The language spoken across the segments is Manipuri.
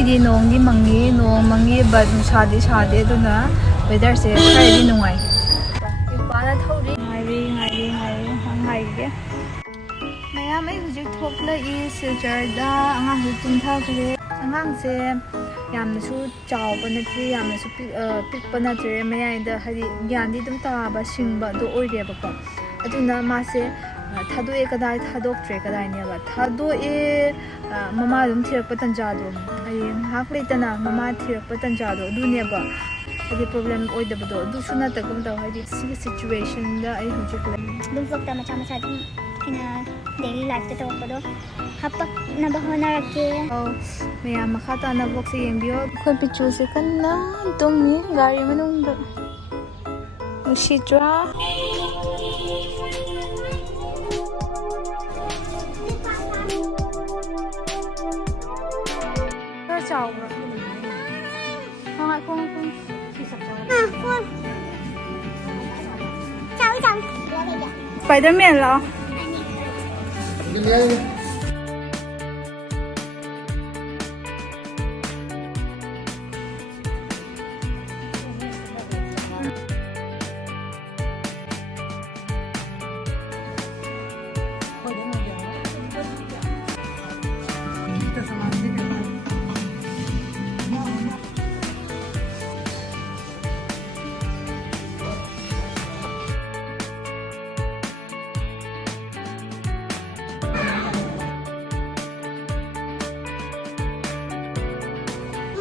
ꯉꯁꯤꯗꯤ ꯅꯣꯡꯗꯤ ꯃꯪꯉꯤ ꯅꯣꯡ ꯃꯪꯉꯤ ꯕꯠ ꯅꯨꯡꯁꯥꯗꯤ ꯁꯥꯗꯦ ꯑꯗꯨꯅ ꯋꯦꯗꯔꯁꯦ ꯈꯔꯗꯤ ꯅꯨꯡꯉꯥꯏ ꯏꯄꯥꯅ ꯊꯧꯔꯤ ꯉꯥꯏꯔꯤꯒꯦ ꯃꯌꯥꯝ ꯑꯩ ꯍꯧꯖꯤꯛ ꯊꯣꯛꯂꯛꯏ ꯁꯤꯜꯆꯔꯗ ꯑꯉꯥꯡꯁꯨ ꯇꯨꯝꯊꯈ꯭ꯔꯦ ꯑꯉꯥꯡꯁꯦ ꯌꯥꯝꯅꯁꯨ ꯆꯥꯎꯕ ꯅꯠꯇ꯭ꯔꯤ ꯌꯥꯝꯅꯁꯨ ꯄꯤꯛꯄ ꯅꯠꯇ꯭ꯔꯦ ꯃꯌꯥꯏꯗ ꯍꯥꯏꯗꯤ ꯒ꯭ꯌꯥꯟꯗꯤ ꯑꯗꯨꯝ ꯇꯥꯕ ꯁꯤꯡꯕ ꯑꯗꯨ ꯑꯣꯏꯔꯦꯕꯀꯣ ꯑꯗꯨꯅ ꯃꯥꯁꯦ ꯊꯥꯗꯣꯛꯑꯦ ꯀꯗꯥꯏ ꯊꯥꯗꯣꯛꯇ꯭ꯔꯦ ꯀꯗꯥꯏꯅꯦꯕ ꯊꯥꯗꯣꯛꯑꯦ ꯃꯃꯥ ꯑꯗꯨꯝ ꯊꯤꯔꯛꯄ ꯇꯟꯖꯥꯗꯣ ꯍꯌꯦꯡ ꯉꯥꯏꯍꯥꯛ ꯂꯩꯇꯅ ꯃꯃꯥ ꯊꯤꯔꯛꯄ ꯇꯟꯖꯥꯗꯣ ꯑꯗꯨꯅꯦꯕ ꯍꯥꯏꯗꯤ ꯄ꯭ꯔꯣꯕ꯭ꯂꯦꯝ ꯑꯣꯏꯗꯕꯗꯣ ꯑꯗꯨꯁꯨ ꯅꯠꯇꯒꯨꯝ ꯇꯧ ꯍꯥꯏꯗꯤ ꯁꯤꯒꯤ ꯁꯤꯆꯨꯋꯦꯁꯟꯗ ꯑꯩ ꯍꯧꯖꯤꯛ ꯂꯩ ꯑꯗꯨꯝ ꯐꯛꯇ ꯃꯆꯥ ꯃꯆꯥ ꯑꯗꯨꯝ ꯑꯩꯅ ꯗꯦꯂꯤ ꯂꯥꯏꯐꯇ ꯇꯧꯔꯛꯄꯗꯣ ꯍꯥꯞꯄꯛꯅꯕ ꯍꯣꯠꯅꯔꯛꯀꯦ ꯃꯌꯥꯝ ꯃꯈꯥ ꯇꯥꯅ ꯕ꯭ꯂꯣꯛꯁꯦ ꯌꯦꯡꯕꯤꯌꯣ ꯑꯩꯈꯣꯏ ꯄꯤꯆꯨꯁꯦ ꯀꯟꯅ ꯇꯨꯝꯃꯤ ꯒꯥꯔꯤ ꯃꯅꯨꯡꯗ ꯅꯨꯡꯁꯤꯗ꯭ꯔꯥ ꯈꯔ ꯆꯥꯎꯕ꯭ꯔꯥ ꯁ꯭ꯄꯥꯏꯗꯔꯃꯦꯟ ꯂꯥꯛꯑꯣ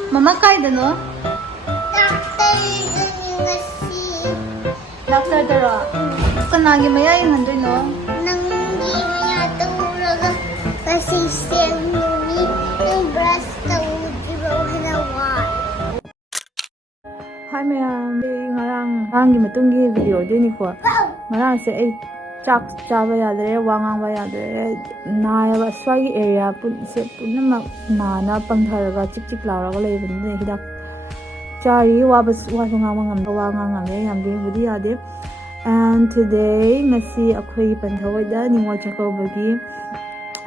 Mama kaidano? Doctor daro. Kanagi maya yung handoy no? Nangi maya tawuraga kasi siyang yung breast tawuraga hanawa. Hi ma'am. Ngarang gimatungi video din ko. Ngarang se ay chak chaba yadre wangang ba yadre naaya swagi area se punna na pangtharaga chik chik lauraga leibani hidak chari wa ngam yam de budi yade and today ngasi akhoi panthoida ningwa chakobagi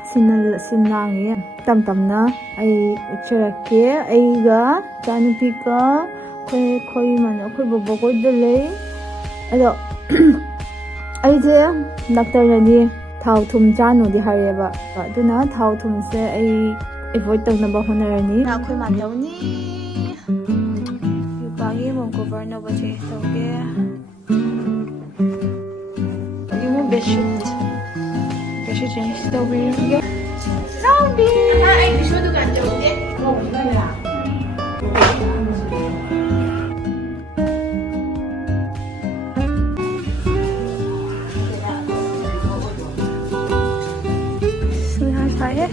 sinangi tamtamna ai ucharake aiga chanupika khoi man akhoi bobo ko dele ado ꯑꯩꯁꯦ ꯗꯥꯛꯇꯔꯅꯗꯤ ꯊꯥꯎ ꯊꯨꯝ ꯆꯥꯅꯨꯗꯤ ꯍꯥꯏꯔꯦꯕ ꯑꯗꯨꯅ ꯊꯥꯎ ꯊꯨꯝꯁꯦ ꯑꯩ ꯑꯦꯚꯣꯏꯗ ꯇꯧꯅꯕ ꯍꯣꯠꯅꯔꯅꯤ ꯑꯩꯈꯣꯏ ꯃꯥꯟꯗꯧꯅꯤ ꯌꯨꯄꯥꯒꯤ ꯍꯣꯝ ꯀꯣꯚꯔ ꯑꯅꯧꯕ ꯆꯦꯟꯖ ꯇꯧꯒꯦ ꯏꯃꯨꯡ ꯕꯦꯗꯁꯤꯠ ꯆꯦꯟꯖ ꯇꯧꯕꯤꯔꯒꯦ ꯆꯥꯎꯕꯤ ꯑꯩ ꯕꯤꯁꯨ ꯗꯨꯀꯥꯟ ꯆꯠꯂꯨꯒꯦ 사이에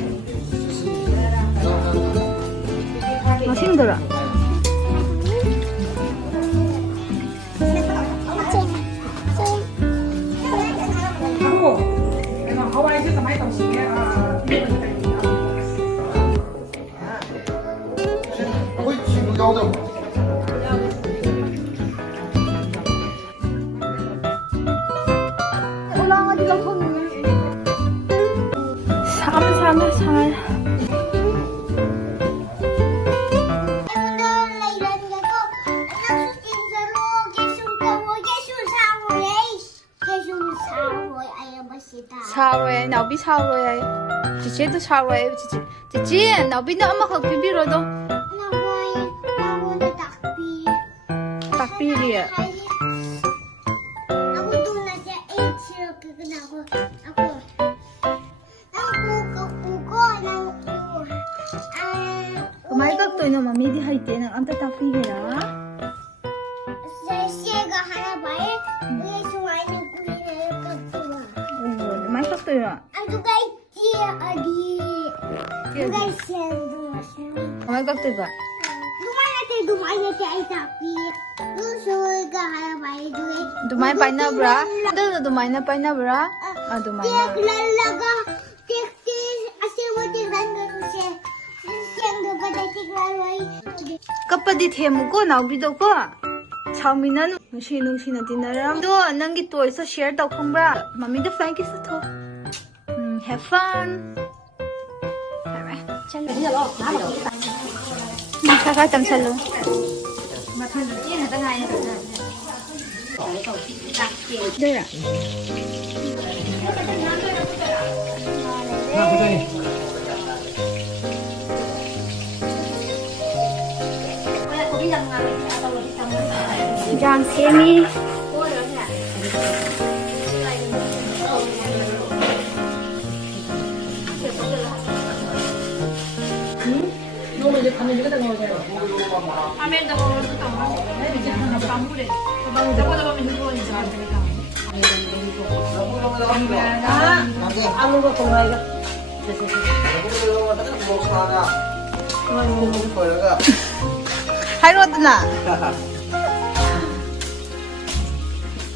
맛있더라. 살. 사로야, 나비 사로야. 지지도 사로야, 지지. 나비는 엄마가 비비러도. 나보다 딱비리야. May kakto ino mami di haite nang amta tapi gera. Sega hana bae, we suai ni kuri na kakto. Oh, may kakto ino. Adu kai tia adi. Adu sendo masmi. May kakto ba? Dumai na te ai tapi. Du sega hana bae du. Dumai pa na bra. Do dumai na pa na bra. Dumai na. Tek lalaga. Tek ase mo te ranga se. Kapadi themuko naubido ko. Chawminan nungsi tinaram. Do nangi toy sa share taw khambra. Mami da fan kiss to. Have fun. Bye bye. ꯈꯔ ꯇꯝꯁꯜꯂꯨ ꯃꯊꯟꯗ ꯆꯦꯡ ꯈꯛꯇ ꯉꯥꯏꯔꯦ ꯗꯣꯏꯔꯥ ꯌꯦꯟꯖꯥꯡ ꯁꯦꯝꯃꯤ 화면도 방울에 저거다 보면 이거는 잘 되니까. 아무거 공화이가. 하이로드나.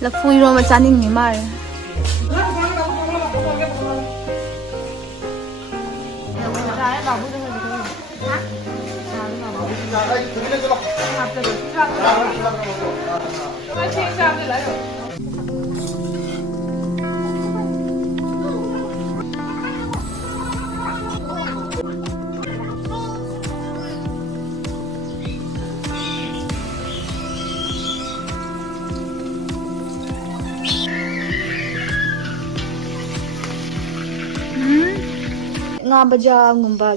라푸 이러면 짜닝이 말. nga baja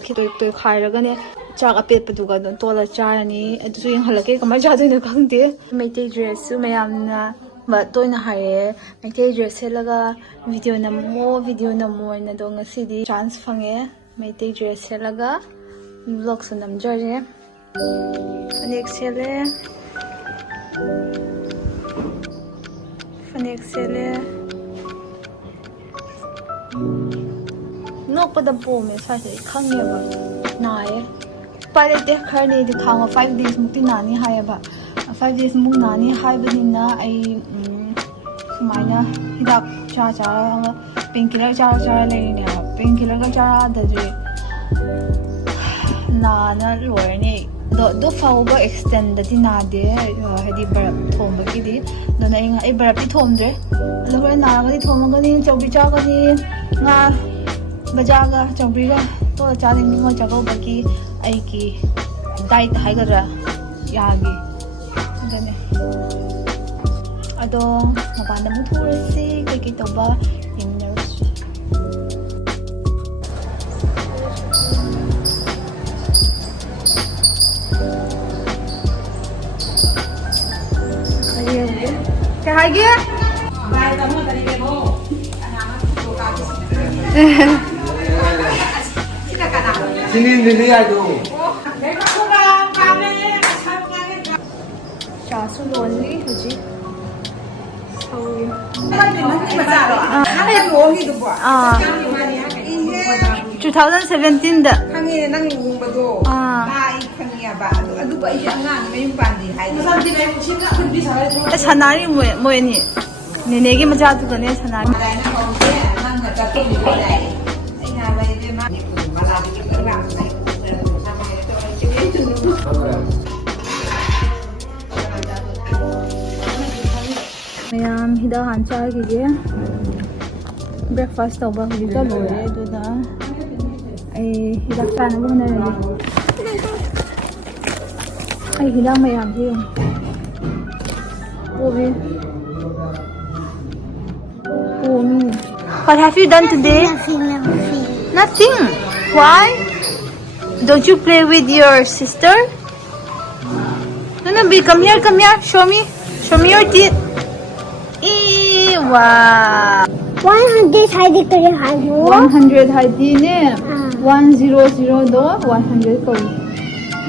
khitoi khairagane chak apetpaduga don tola charani adusu yang halake kamai jadoina khangde meitei dress su mayamna ba toina haye meitei dress selaga video namo na do ngasidi chance phange meitei dress selaga vlog su namjare fanek sele nok padam po me sai sai khangye ba nae pare de kharne du khanga 5 days mukti nani haya ba 5 days muk nani hai banina ai sumaina hidak cha painkiller cha le ne painkiller ga cha da je na loine do fauba extend di na de hadi bar thomba ki di do na inga ai bar pi thomdre lo ga na ga di thomga ni chobi cha ga ni nga bajaga chongbriga to chaling ni mo chago baki ai ki diet haigara yagi gane ado mabanda mu thurasi kai toba imners cái hai kia Sinin dili ayo. Trà su lonely hiji. Sorry. 2017 da. Kangin nang ngumbado. Ai khangiya ba. Adu ba iya ngang mayung pandi hai. Sanari mo ni. Nene gi maja tu ne sanari. Nang ga ta pi ni dai. Ai na ba ye ma ni ku mala bi ka ra. Mayam hida hancha gi breakfast tawba hudi ka lore do da ai hida chana bu na re ai hida mayam ji obi What have you done today? Nothing. Why? Don't you play with your sister? No, B, come here. Show me your teeth. Wow. 100 Heidi kare hayo 100 Heidi ne 100 do 100 kari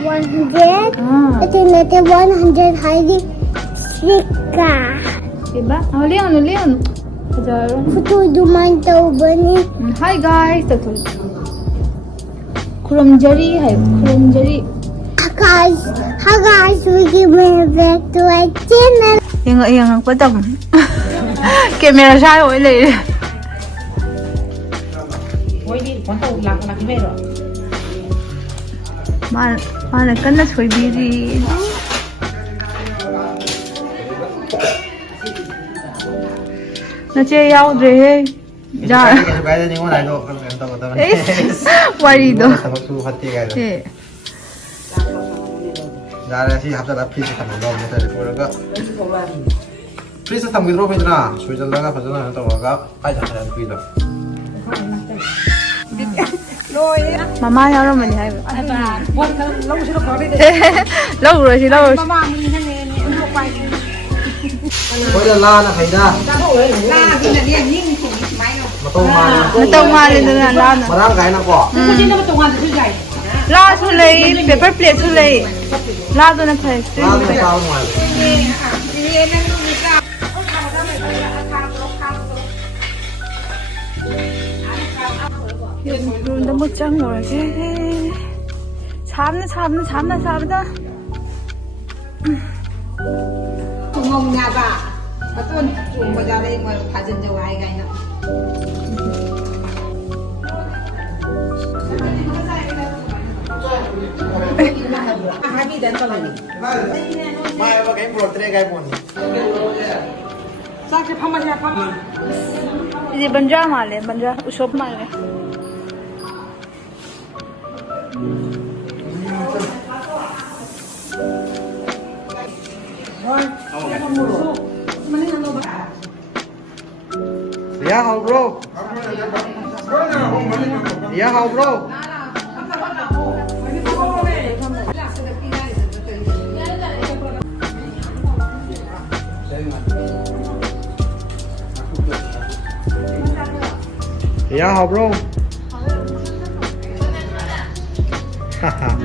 100 ito natin 100 Heidi sika diba? Leon Hajaro Futu duman tau bani Hi guys tatul Kurumjari Hi guys we give me back to our channel Yang padam Camera sai oi le Oi di kon tau lak nak me ro. Mana kanna soi biri Na che yao de ja Cái đó những cái này đâu không tao Wari do Sabak su hati cái đó. 야래 시 합자다 피스 담는 거 못해 그러니까 피스 담기 들어보이잖아 소리절다가 버전을 또 와가 빠져 하는 거이다 มาม่าแล้วเรามันยังไง วันนั้นเราไม่ใช่เราขอได้เลย เราเลยสิเรา มาม่ามีนั่นเองลูกไป 거기다 라나 가이다 ลาที่นั่นเนี่ยยิ่งสูงไหมเนาะ 마똥마 มันต้องมาเลยนะร้านน่ะ 마랑 가이나 거 คุณยิ่งต้องมาตรงวันจะใหญ่ ล่าสุดเลยเปเปอร์เพลทสุดเลยล่าตัวนั้นใคร 라나 싸우는 거야 เย็นนั่นมีกล้าเอาทำได้เลยอาคารลบข้าง รุ่นดมุจังหวะเฮ้참나ถุงงงยาบ้าประต้นจุ่มประจาเลยมาพาจนจะวายไงเนาะ อาพี่เดินตลอดนี่ 마이 와 게임 프로 트레 가이 보니 สร้างแค่พม่าพม่า ఇది బంజాมาเลยబంజా ఉషోప్มาเลย 야 하우 브로 야 하우 브로 야 하우 브로 하하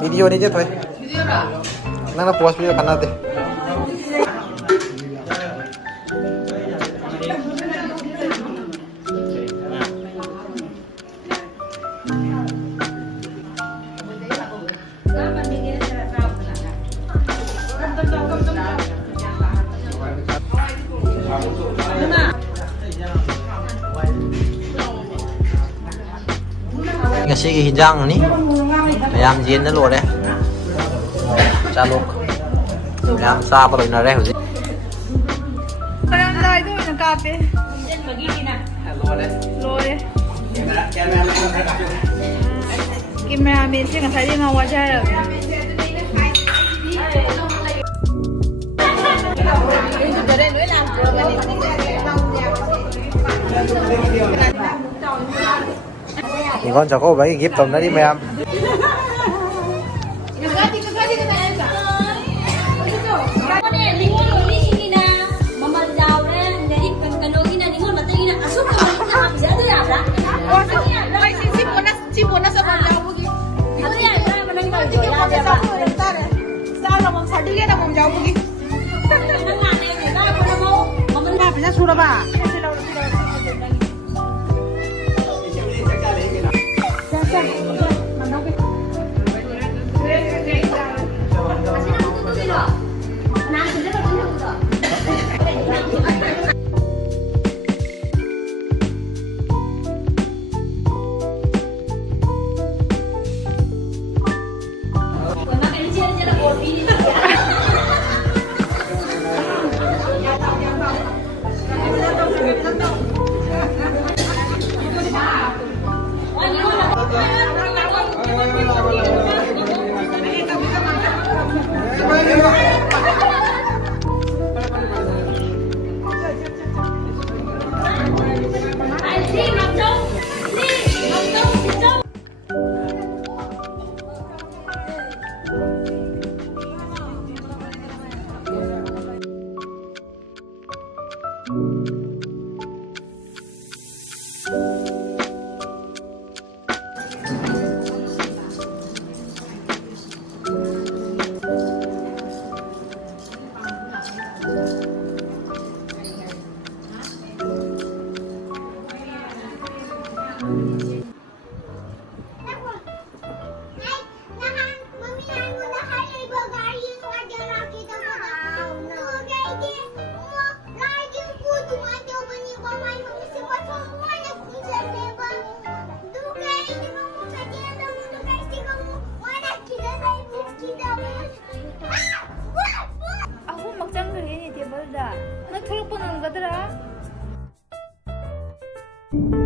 video ni je thôi nang na post video kana de Ngasih hijang nih, ayam jin dah luar deh, caluk, ayam sah apa lagi nare hujan. กำลังได้ด้วยนะกาเฟ่โรยกินแมวเมนเช่นกันใช้ที่มาว่าใช่หรอ I건 저거 mấy ghép tầm đó đi mẹ em. Surabaya. ꯎꯝ